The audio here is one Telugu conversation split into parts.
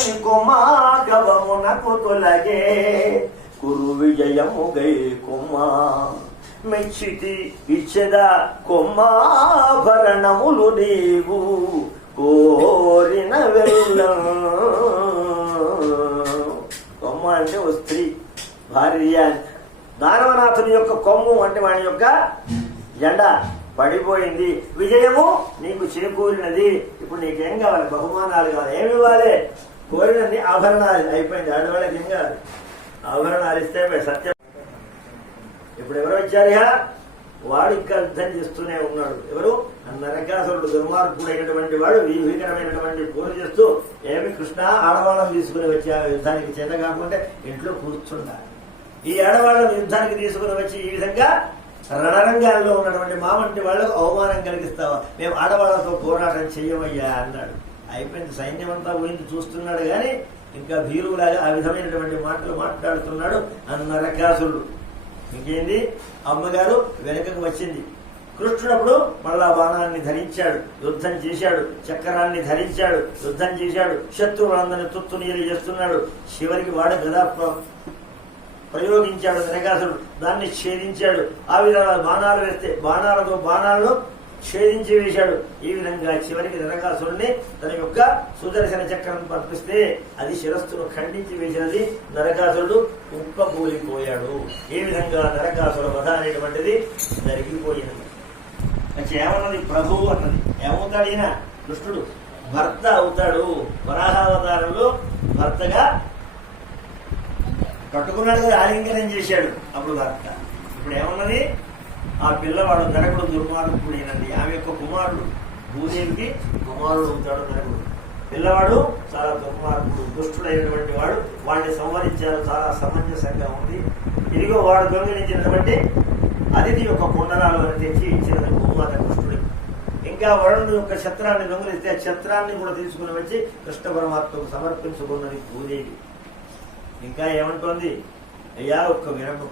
రావణుని కొమాగవమునకు తొలగే. కురు విజయము గై కుమా. మెచ్చితి ఇచ్చద కొమ్మాభరణములు నీవు కోరిన వెళ్ళం. కొమ్మ అంటే ఓ స్త్రీ భార్య దానవనాథుని యొక్క కొమ్ము అంటే వాడి యొక్క జెండ పడిపోయింది. విజయము నీకు చేకూరినది. ఇప్పుడు నీకేం కావాలి? బహుమానాలు కావాలి. ఏమి ఇవ్వాలి? కోరినన్ని ఆభరణాలు అయిపోయింది. ఆడవాళ్ళకి ఏం కాదు. ఆభరణాలు ఇస్తే సత్యం. ఇప్పుడు ఎవరు వచ్చారుగా వాడు ఇంకా యుద్ధం చేస్తూనే ఉన్నాడు. ఎవరు? నరకాసురుడు దుర్మార్గుడైనటువంటి వాడు భీకరమైనటువంటి పూజ చేస్తూ ఏమి కృష్ణ ఆడవాళ్ళను తీసుకుని వచ్చి ఆ యుద్ధానికి చేత కాకుండా ఇంట్లో కూర్చుంటా ఈ ఆడవాళ్ళను యుద్ధానికి తీసుకుని వచ్చి ఈ విధంగా రణరంగాల్లో ఉన్నటువంటి మామంటి వాళ్ళకు అవమానం కలిగిస్తావా? మేము ఆడవాళ్ళతో పోరాటం చెయ్యమయ్యా అన్నాడు. అయిపోయింది. సైన్యం అంతా పోయింది చూస్తున్నాడు కానీ ఇంకా భీరువులాగా ఆ విధమైనటువంటి మాటలు మాట్లాడుతున్నాడు అన్న నరకాసురుడు ఇంకేంది? అమ్మగారు వెనకకు వచ్చింది. కృష్ణుడప్పుడు మళ్ళా బాణాన్ని ధరించాడు యుద్ధం చేశాడు చక్రాన్ని ధరించాడు యుద్ధం చేశాడు శత్రువులందరినీ తుత్తు నీరు చేస్తున్నాడు. చివరికి వాడు గదా ప్రయోగించాడు నరకాసుడు దాన్ని ఛేదించాడు. ఆ విధంగా బాణాలు వేస్తే బాణాలతో బాణాలను ఛేదించి వేశాడు. ఈ విధంగా చివరికి నరకాసురుణ్ణి తన యొక్క సుదర్శన చక్రం పంపిస్తే అది శిరస్సును ఖండించి వేసినది నరకాసురుడు ఉప్పబూలిపోయాడు ఈ విధంగా నరకాసుర వధ అనేటువంటిది జరిగిపోయినది అంటే ఏమన్నది? ప్రభు అన్నది. ఏమవుతాడు ఈయన కృష్ణుడు భర్త అవుతాడు. వరాహావతారంలో భర్తగా కట్టుకున్నాడు కదా ఆలింగనం చేశాడు అప్పుడు భర్త. ఇప్పుడు ఏమన్నది? ఆ పిల్లవాడు నరకుడు దుర్మార్గుడైనది ఆమె యొక్క కుమారుడు. భూదేవికి కుమారుడు అవుతాడు నరకుడు పిల్లవాడు చాలా దుర్మార్గుడు దుష్టుడైనటువంటి వాడు. వాడిని సంహరించారు చాలా సమంజసంగా ఉంది. ఇదిగో వాడు దొంగిలించినటువంటి అతిథి యొక్క కొండరాలు అని తెచ్చి ఇచ్చిన భూమాత కృష్ణుడికి ఇంకా వరుణుడు యొక్క ఛత్రాన్ని దొంగిలిస్తే ఆ ఛత్రాన్ని కూడా తీసుకుని వచ్చి కృష్ణ పరమాత్మకు సమర్పించుకున్నది భూదేవి. ఇంకా ఏమంటోంది? అయ్యా ఒక్క వినపం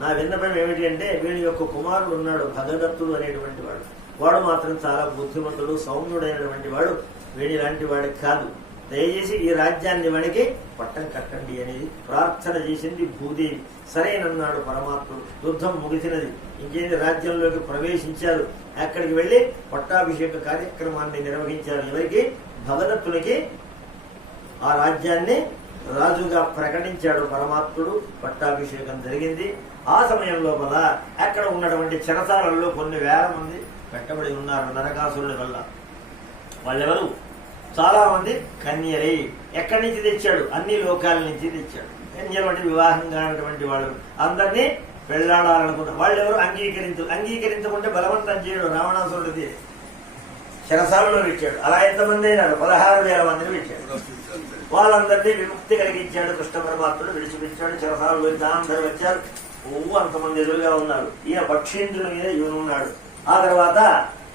నా విన్నపం ఏమిటి అంటే వీడి యొక్క కుమారుడు ఉన్నాడు భగదత్తుడు అనేటువంటి వాడు. వాడు మాత్రం చాలా బుద్ధిమంతుడు సౌమ్యుడైనటువంటి వాడు. వీడి లాంటి వాడికి కాదు. దయచేసి ఈ రాజ్యాన్ని వాడికి పట్టం కట్టండి అనేది ప్రార్థన చేసింది భూదేవి. సరేనన్నాడు పరమాత్ముడు. యుద్ధం ముగిసినది. ఇంకేంది రాజ్యంలోకి ప్రవేశించారు. అక్కడికి వెళ్ళి పట్టాభిషేక కార్యక్రమాన్ని నిర్వహించారు. ఎవరికి? భగదత్తులకి. ఆ రాజ్యాన్ని రాజుగా ప్రకటించాడు పరమాత్ముడు. పట్టాభిషేకం జరిగింది. ఆ సమయం లోపల అక్కడ ఉన్నటువంటి చెరసాలలో కొన్ని వేల మంది పెట్టబడి ఉన్నారు నరకాసురుడి వల్ల. వాళ్ళెవరు? చాలా మంది కన్యలే. ఎక్కడి నుంచి తెచ్చాడు? అన్ని లోకాల నుంచి తెచ్చాడు. కన్యలు అంటే వివాహం కానటువంటి వాళ్ళు. అందరినీ పెళ్ళాడాలనుకున్న వాళ్ళు ఎవరు అంగీకరించు అంగీకరించకుంటే బలవంతం చేయడు రావణాసురుడిది చెరసాలలో పెట్టాడు. అలా ఎంతమంది అయినారు? పదహారు వేల మందిని పెట్టాడు. వాళ్ళందరినీ విముక్తి కలిగించాడు కృష్ణ పరమాత్ముడు విడిచిపెట్టాడు చెరసాలలో అందరూ వచ్చారు ఓ అంతమంది ఎదురుగా ఉన్నారు. ఈయన పక్షేంద్రుని మీద ఈయనున్నాడు ఆ తర్వాత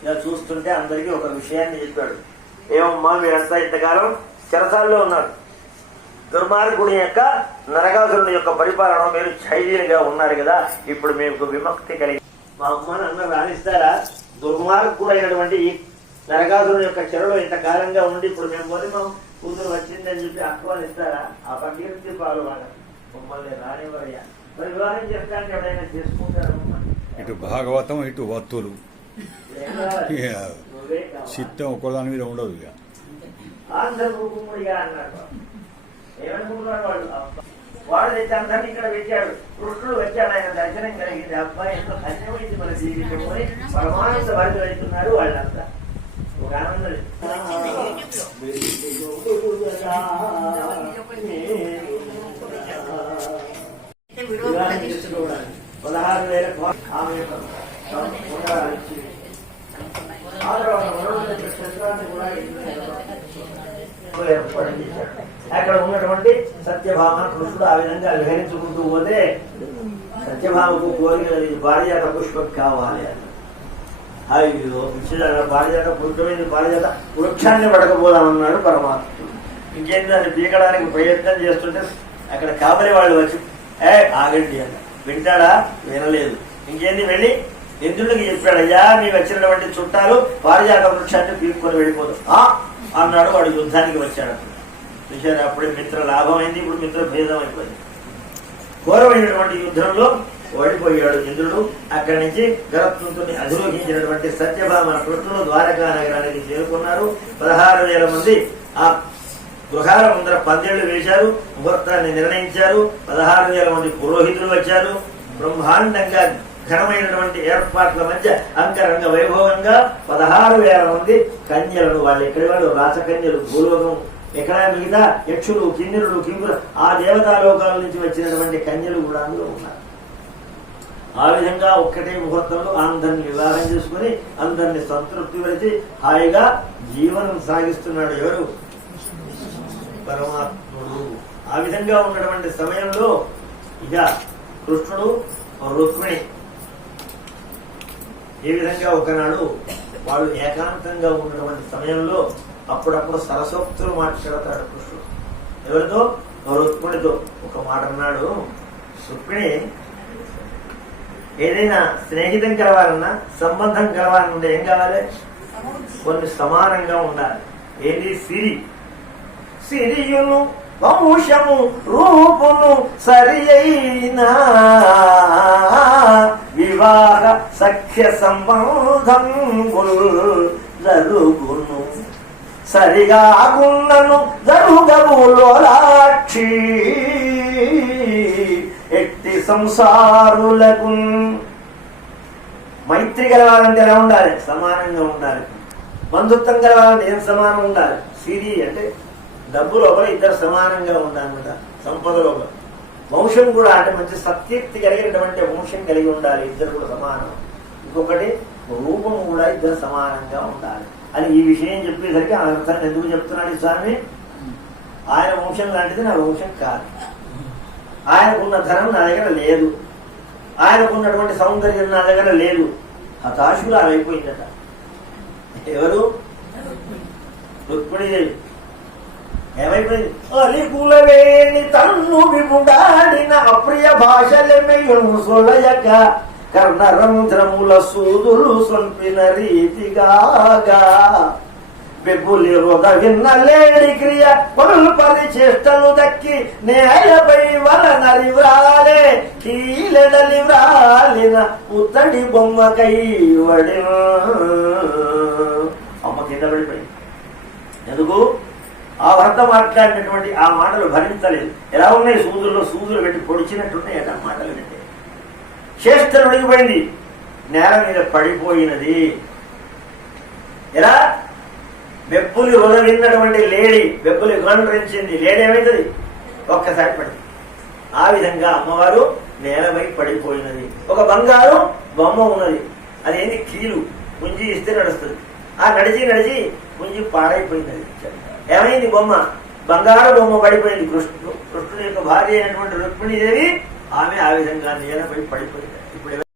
ఇలా చూస్తుంటే అందరికీ ఒక విషయాన్ని చెప్పాడు. ఏమమ్మా మీరంతా ఇంతకాలం చిరసాల్లో ఉన్నారు. దుర్మార్గుని యొక్క నరకాసురుని యొక్క పరిపాలన మీరు ధైర్యంగా ఉన్నారు కదా ఇప్పుడు మీకు విముక్తి కలిగి. మా అమ్మ నాన్న రాణిస్తారా? దుర్మార్గుడైనటువంటి ఈ నరకాసురుని యొక్క చెరలో ఇంతకాలంగా ఉండి ఇప్పుడు మేము పోతే కూతురు వచ్చిందని చెప్పి ఆహ్వానిస్తారా ఆ పకీర్తి పాల్గొనాలి మమ్మల్ని రానివ్వరయ్యా. మరి వివాహం చేస్తానికి ఎవరైనా చేసుకుంటారమ్మా ఇటు భాగవతం ఇటు వత్తులు. చిత్తం ఒకదాని మీద ఉండదు ఇక. ఆంధ్ర రూపముడిగా అన్నాడు ఏమనుకుంటున్నాడు వాడు. వాడు తెచ్చి అందరినీ ఇక్కడ పెట్టాడు. కృష్ణుడు వచ్చాడు ఆయన దర్శనం కలిగింది. అబ్బాయి ఎంతో ధన్యమైంది మన జీవితం పరమానంద వారితో వెళ్తున్నారు వాళ్ళంతా. ఒక ఆనందం పదహారు వేల కో- ఆమె యొక్క ఉండాలి ఇచ్చింది. ఆ తర్వాత వరుణుడి యొక్క క్షేత్రాన్ని కూడా ఏర్పాటు చేశాడు. అక్కడ ఉన్నటువంటి సత్యభామ కృష్ణుడు ఆ విధంగా విహరించుకుంటూ పోతే సత్యభామకు కోరిక కలిగి పారిజాత పుష్పం కావాలి అని. అయ్యో పిచ్చిదాన పారిజాత పురుషమైన పారిజాత వృక్షాన్ని పడకపోదామన్నాడు పరమాత్ముడు. ఇంకేం దాన్ని పీకడానికి ప్రయత్నం చేస్తుంటే అక్కడ కాపలి వాళ్ళు వచ్చి ఏ ఆగండి అన్న. వింటాడా? వినలేదు. ఇంకేంది వెళ్ళి? ఇంద్రుడికి చెప్పాడు అయ్యా వచ్చినటువంటి చుట్టాలు పారిజాత వృక్షాన్ని పీక్కొని వెళ్ళిపోదు. ఆ అన్నాడు. వాడు యుద్ధానికి వచ్చాడు అప్పుడు చూశారు అప్పుడే మిత్ర లాభమైంది ఇప్పుడు మిత్ర భేదం అయిపోయింది ఘోరమైనటువంటి యుద్ధంలో ఓడిపోయాడు ఇంద్రుడు. అక్కడి నుంచి గరత్వంతుని అధిరోహించినటువంటి సత్యభామ కృష్ణుడు ద్వారకా నగరానికి చేరుకున్నారు. పదహారు వేల మంది ఆ గృహాల ముందర పందేళ్ళు వేశారు. ముహూర్తాన్ని నిర్ణయించారు. పదహారు వేల మంది పురోహితులు వచ్చారు. బ్రహ్మాండంగా ఘనమైనటువంటి ఏర్పాట్ల మధ్య అంగరంగ వైభవంగా పదహారు వేల మంది కన్యలను వాళ్ళు ఎక్కడి వాళ్ళు? రాసకన్యలు భూలోకం ఎక్కడ మిగతా యక్షులు కిన్నెరుడు కింగులు ఆ దేవతాలోకాల నుంచి వచ్చినటువంటి కన్యలు కూడా అందులో ఉన్నారు. ఆ విధంగా ఒక్కటే ముహూర్తంలో అందరిని వివాహం చేసుకుని అందరిని సంతృప్తి పరిచి హాయిగా జీవనం సాగిస్తున్నాడు ఎవరు? పరమాత్ముడు. ఆ విధంగా ఉన్నటువంటి సమయంలో ఇక కృష్ణుడు రుక్మిణి ఏ విధంగా ఒకనాడు వాళ్ళు ఏకాంతంగా ఉన్నటువంటి సమయంలో అప్పుడప్పుడు సరసోక్తులు మాట్లాడతాడు కృష్ణుడు. ఎవరితో? రుక్మిణితో. ఒక మాట అన్నాడు రుక్మిణి ఏదైనా స్నేహితం కలవాలన్నా సంబంధం కలవాలన్నా ఏం కావాలి? కొన్ని సమానంగా ఉండాలి. ఏంటి సిరి. సిరియును వంశము రూపును సరి అయిన వివాహ సఖ్య సంబంధం జరుగును సరిగా గున్నను జరుగవు లోలాక్షి. సంసారులకు మైత్రి కలవాలంటే ఎలా ఉండాలి? సమానంగా ఉండాలి. బంధుత్వం కలవాలంటే ఏం సమానం ఉండాలి? సిరి అంటే డబ్బు లోపల ఇద్దరు సమానంగా ఉండాలన్నమాట. సంపద లోపల. వంశం కూడా అంటే మంచి సత్యక్తి కలిగినటువంటి వంశం కలిగి ఉండాలి. ఇద్దరు కూడా సమానం. ఇంకొకటి రూపం కూడా ఇద్దరు సమానంగా ఉండాలి. అని ఈ విషయం చెప్పేసరికి ఆ అర్థాన్ని ఎందుకు చెప్తున్నాడు స్వామి? ఆయన వంశం లాంటిది నా వంశం కాదు. ఆయనకున్న ధనం నా దగ్గర లేదు. ఆయనకున్నటువంటి సౌందర్యం నా దగ్గర లేదు. హతాశులు అయిపోయిందట. ఎవరు? రుక్మిణీదేవి ఏమైపోయింది? అలికులవేణి తన్ను విముడాడిన అప్రియ భాషలెమెయును సొలయక కర్ణరంధ్రముల సూదులు సొంపిన రీతిగాగా బెబ్బులి రొద విన్నలేడి క్రియ పనులు పది చేష్టలు దక్కి నేలపై వలనరి వ్రాలే కీలెడలి వ్రాలిన ఉత్తడి బొమ్మ వడి అమ్మ కింద పడిపోయింది ఎందుకు? ఆ భర్త మాట్లాడినటువంటి ఆ మాటలు భరించలేదు. ఎలా ఉన్నాయి? సూదుల్లో సూదులు పెట్టి పొడిచినట్టున్నాయి అట మాటలు పెట్టే చేష్టలు ఉడిగిపోయింది. నేల మీద పడిపోయినది. ఎలా? బెప్పులి రుదవిన్నటువంటి లేడి బెప్పులి గండ్రించింది లేడి ఏమైతుంది? ఒక్కసారి పడింది ఆ విధంగా అమ్మవారు నేలపై పడిపోయినది. ఒక బంగారు బొమ్మ ఉన్నది. అదేంటి కీలు. పుంజి ఇస్తే నడుస్తుంది. ఆ నడిచి నడిచి పుంజి పాడైపోయినది. ఏమైంది బొమ్మ? బంగారు బొమ్మ పడిపోయింది. కృష్ణుడు కృష్ణుడు యొక్క భార్య అయినటువంటి రుక్మిణీదేవి ఆమె ఆ విధంగా నేలపై పడిపోయింది.